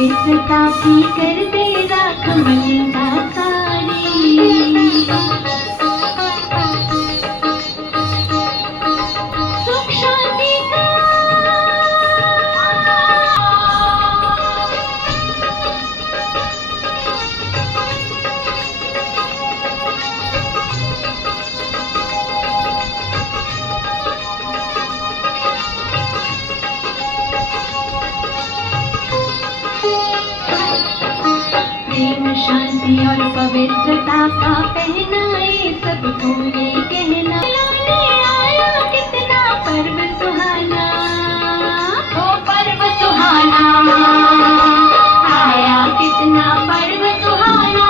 पवित्रता की कर दे राख मलिनता सारी। सुख शांति का प्रेम शांति और पवित्रता का पहनाए सबको ये कहना। आया कितना पर्व सुहाना, ओ पर्व सुहाना, आया कितना पर्व सुहाना।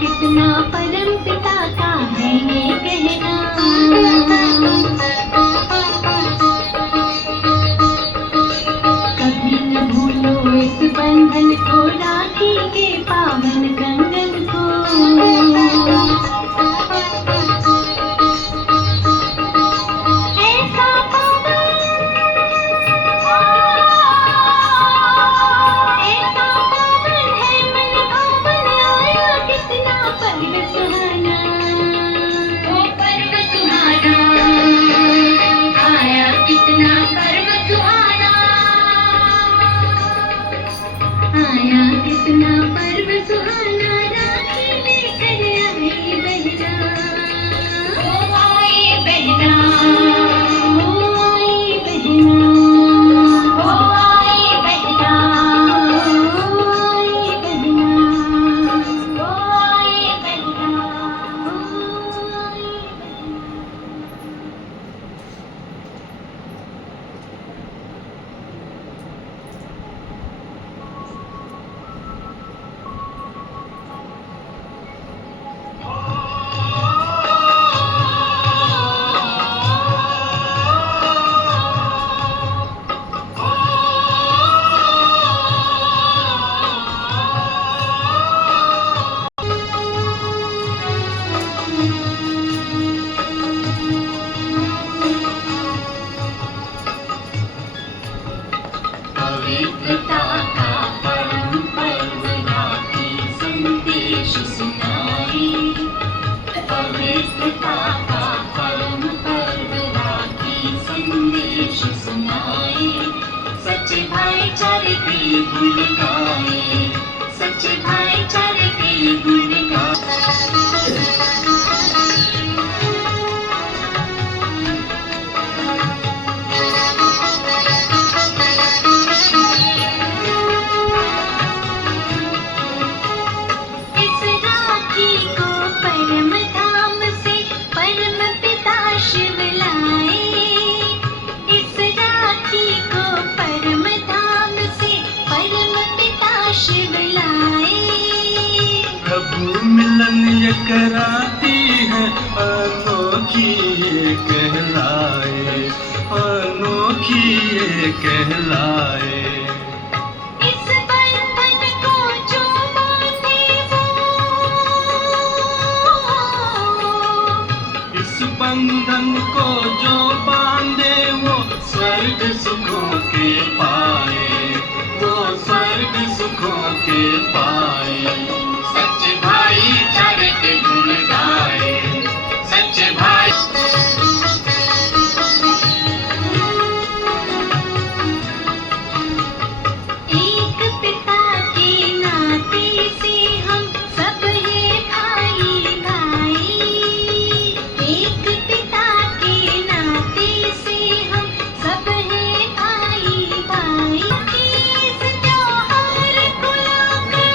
कितना परम पिता का है ये कहना। कभी न भूलो इस बंधन को, राखी के पावन कंगन को। ऐसा पावन, ऐसा पावन है मन भावन, आया कितना पर्व सुहाना, ओ पर्व सुहाना, आया कितना पर्व सुहाना, आया कितना पर्व सुहाना। राखी लेकर आई बहना, ओ आई बहना, ओ आई बहना, ओ आई बहना, ओ आई बहना, ओ आई बहना, ओ आई बहना। पवित्रता का परम पर्व राखी संदेश सुनाई। पवित्रता का परम पर्व राखी संदेश सुनाई। सच्चे भाईचारे के गुण गाए, सच्चे भाईचारे के गुण गाए। परम धाम से परम पिता शिव लाए। इस राखी को परम धाम से परम पिता शिव लाए। प्रभु मिलन ये कराती है, अनोखी ये कहलाए, अनोखी ये कहलाए। इस बंधन को जो बांधे वो, इस बंधन को जो बांधे वो स्वर्ग सुखों के पाए, वो स्वर्ग सुखों के पाए। सच्चे भाईचारे के गुण गाए, सच्चे भाई। एक पिता के नाते से हम सब हैं भाई भाई। एक पिता के नाते से हम सब हैं भाई भाई। इस त्योहार को लाकर,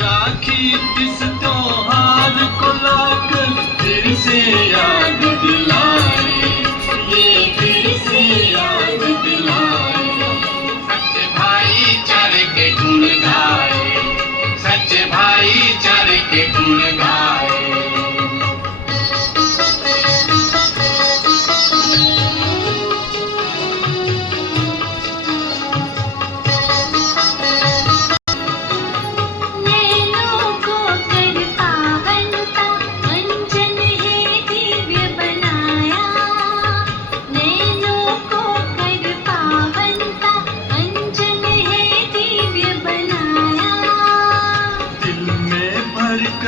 राखी इस त्योहार को लाकर फिर से याद दिलाए, ये फिर से याद दिलाए। सच्चे भाईचारे के गुण गाए, सच्चे भाईचारे के गुण गाए।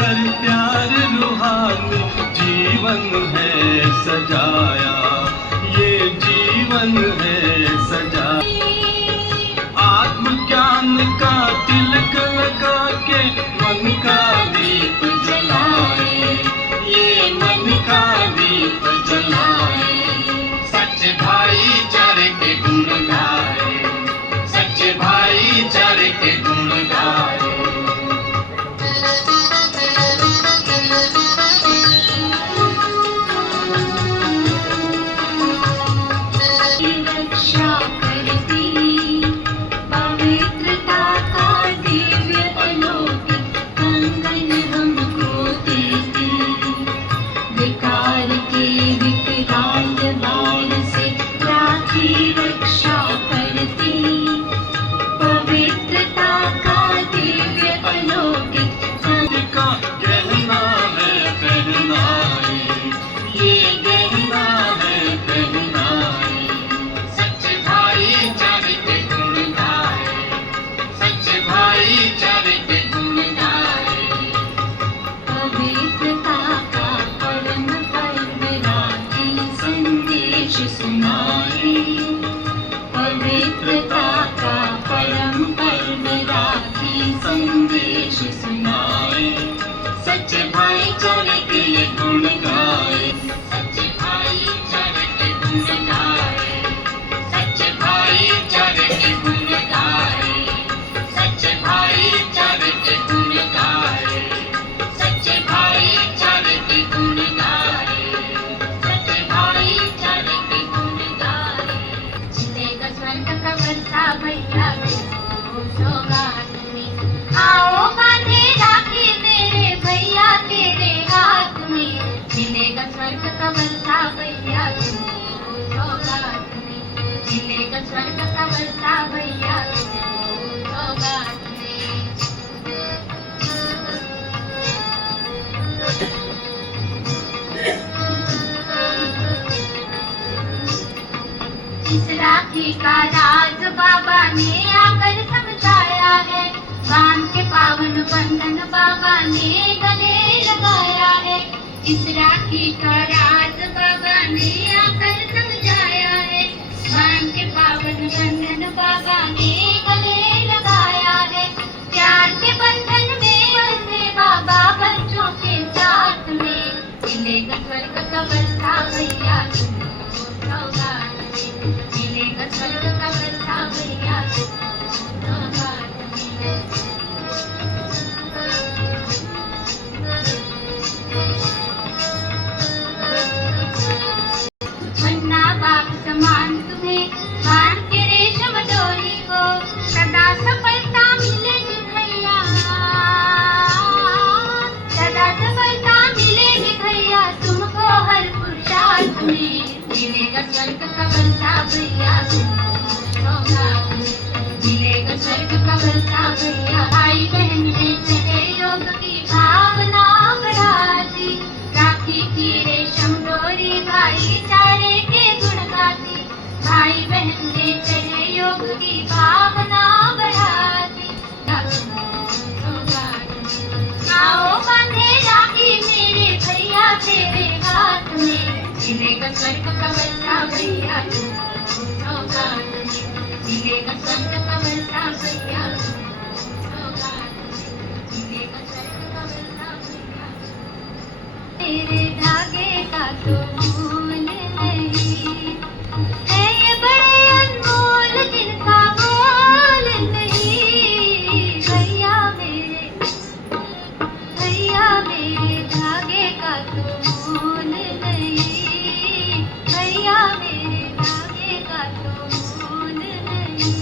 कर प्यार रूहानी जीवन है सजाया, ये जीवन है सजाया। आत्मज्ञान का तिलक लगा के मन का दीप जलाए, ये मन का दीप जलाए। सच्चे भाईचारे के गुण गाए, सच्चे भाईचारे के गुण गाए। रक्षा करती पवित्रता का दिव्य अलौकिक कंगन हमको देती, विकार के विकराल बाण से राखी रक्षा करती, पवित्रता का दिव्य अलौकिक का गहना है पहनाए, ये गहना है पहनाए। सच्चे भाईचारे के गुण गाए, सच्चे भाईचारे के गुण गाए। पवित्रता का परम पर्व राखी संदेश सुनाए, पवित्रता का परम पर्व राखी संदेश सुनाए। सच्चे भाईचारे के ये गुण गाए, सच्चे भाईचारे के गुण गाए, सच्चे भाईचारे के गुण गाए, सच्चे भाईचारे के गुण गाए, सच्चे भाईचारे के गुण गाए, सच्चे भाईचारे के गुण गाए। जिलेगा स्वर्ग का वर्षा भैया सौगात में, आओ बांधे राखी मेरे भैया तेरे हाथ में। जिलेगा स्वर्ग का वर्षा भैया सौगात में, जिलेगा स्वर्ग का वर्षा भैया सौगात में। इस राखी का राज बाबा ने आकर समझाया है, बांध के पावन बंधन बाबा ने गले लगाया है। इस राखी का राज बाबा ने आकर समझाया है, बांध के पावन बंधन बाबा ने गले लगाया है। प्यार के बंधन में बंधे बाबा बच्चों के साथ में, मिलेगा स्वर्ग का वर्षा भैया सौगात में, मिलेगा स्वर्ग का वर्षा भैया सौगात में। मन्ना बाप समान तुम्हें बांध के रेशम डोरी को, सदा सफलता मिलेगी भैया, सदा सफलता मिलेगी भैया तुमको हर पुरुषार्थ में। मिलेगा स्वर्ग का वर्षा भैया सौगात में, मिलेगा स्वर्ग का वर्षा भैया। भाई बहन में सहयोग की भावना बढ़ा दी, राखी की रेशम डोरी भाईचारे के गुण गाती, भाई बहन ने सहयोग की भावना बढ़ा दी। आओ बांधे राखी मेरे भैया तेरे हाथ में, मिलेगा स्वर्ग का वर्षा भैया सौगात में, मिलेगा स्वर्ग का वर्षा भैया सौगात में, मिलेगा स्वर्ग का वर्षा भैया। तेरे धागे का तो मोल नहीं है, ये बड़े अनमोल जिनका मोल नहीं। भैया मेरे धागे का तो मोल नहीं, भैया मेरे धागे का तो मोल नहीं।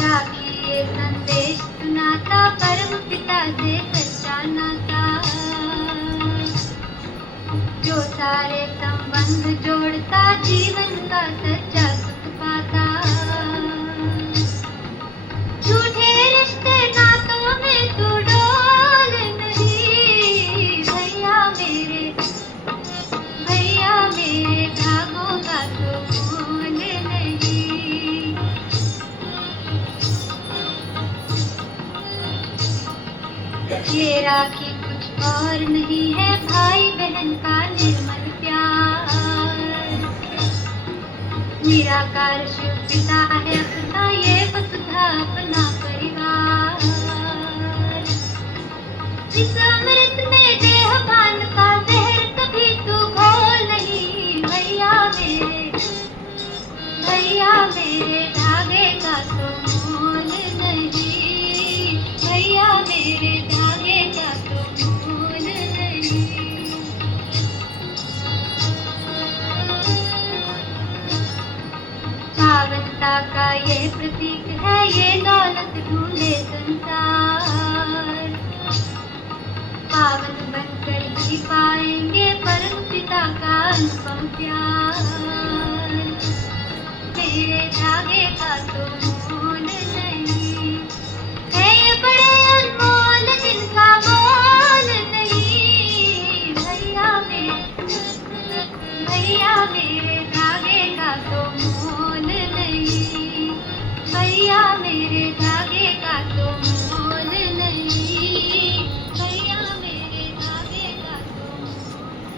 राखी ये संदेश सुनाता परम पिता से सच्चा नाता, जो सारे संबंध जोड़ता जीवन का सच्चा सुख पाता। झूठे रिश्ते नातों में तू डोल नहीं, भैया मेरे धागों का तो मोल नहीं। ये राखी कुछ और नहीं है भाई बहन का निर्मल प्यार। निराकार शिव पिता है अपना ये वसुधा अपना परिवार। इस अमृत में देहपान का जहर कभी तू घोल नहीं। भैया मेरे धागे का तो मोल नहीं। भैया मेरे धागे का तो मोल नहीं। पावनता का ये प्रतीक है ये दौलत ढूंढे संसार। पावन बनकर ही पाएंगे परम पिता का अनुपम प्यार। मेरे धागे का तो मोल नहीं है ये बड़े अनमोल जिनका मोल नहीं। भैया मेरे धागे का तो मोल नहीं। भैया मेरे धागे का तो मोल नहीं। भैया मेरे धागे का तो मोल।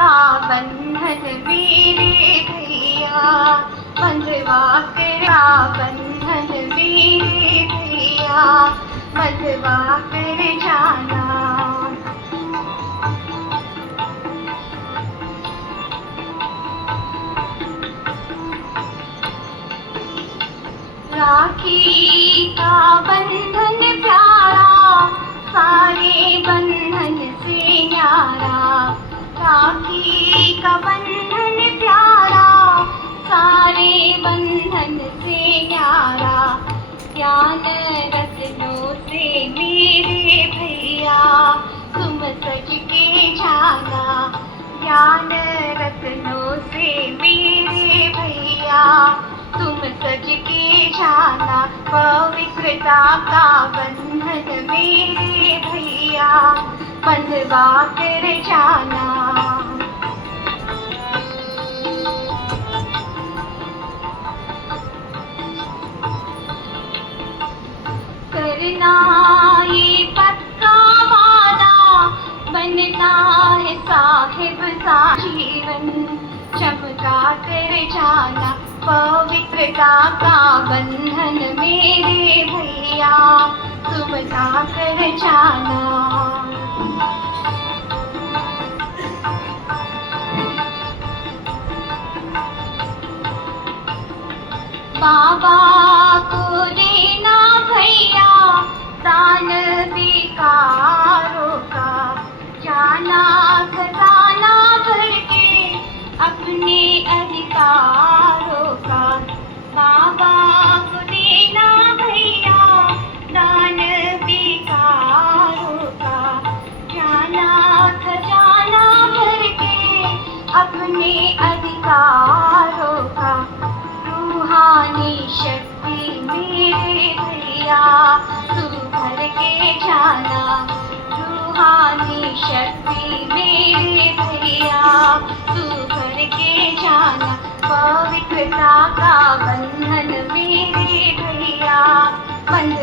का बंधन मेरे भैया, बंधवा कर बंधन मेरे भैया, बंधवा कर जाना। राखी का बंधन प्यारा, सारे बंधन से न्यारा। राखी का बंधन प्यारा, सारे बंधन से न्यारा। ज्ञान रत्नों से मेरे भैया, तुम सज के जाना। ज्ञान रत्नों से मेरे भैया, तुम सज के जाना। पवित्रता का बंधन मेरे भैया, बंधवा कर जाना। करना ये पक्का वादा, बनना है साहिब सा जीवन, चमका कर जाना। पवित्रता का बंधन मेरे भैया, चमका कर जाना। बाबा को देना भैया दान बेकारों का, जाना खजाना भर के अपने अधिकारों का। बाबा को देना भैया दान बेकारों का, जाना खजाना भर के अपने अधिकारों का। रूहानी शक्ति मेरे भैया, तू भर के जाना। रूहानी शक्ति मेरे भैया, तू भर के जाना। पवित्रता का बंधन मेरे भैया, बंध